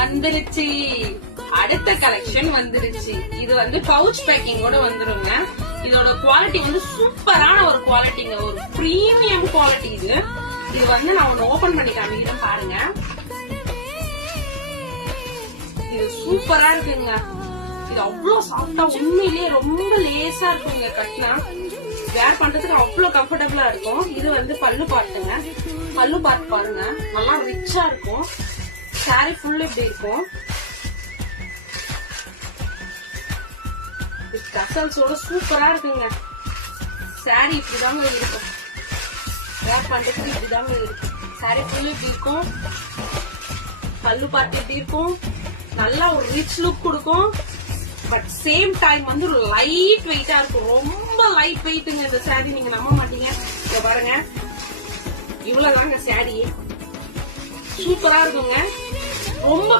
வந்துருச்சு. அடுத்த கலெக்ஷன் வந்துருச்சு. இது வந்து பவுச் பேக்கிங்கோட வந்துருங்க. இதோட குவாலிட்டி வந்து சூப்பரான ஒரு குவாலிட்டிங்க, ஒரு பிரீமியம் குவாலிட்டி. இது வந்து நான் ஒன்னு ஓபன் பண்ணி காமிக்கிறேன் பாருங்க. இது சூப்பரா இருக்குங்க. இது அவ்வளவு சாஃப்டா, உண்மையிலேயே ரொம்ப லேசா இருக்குங்க. கட்டினா வேர் பண்றதுக்கு அவ்வளவு கம்ஃபர்டபுளா இருக்கும். இது வந்து பல்லு பார்ட்டுங்க. பல்லு பார்ட் பாருங்க, நல்லா ரிச்சா இருக்கும். சாரி ஃபுல் இப்படி இருக்கும். டசல்ஸோட சூப்பரா இருக்குங்க. சாரி இப்படிதாங்க இருக்கும். வேர் பண்றதுக்கு இப்படிதாங்க இருக்கும். சாரி ஃபுல் இப்படி இருக்கும். பல்லு பார்ட் இப்படி இருக்கும். நல்லா ஒரு ரிச் லுக் கொடுக்கும். பட் சேம் டைம் வந்து லைட் வெயிட்டா இருக்கும். ரொம்ப லைட் வெயிட்டுங்க இந்த சாரி. நீங்க நம்ப மாட்டீங்க. இங்க பாருங்க, இவ்வளவுதாங்க சாரி. சூப்பரா இருக்குங்க. ரொம்ப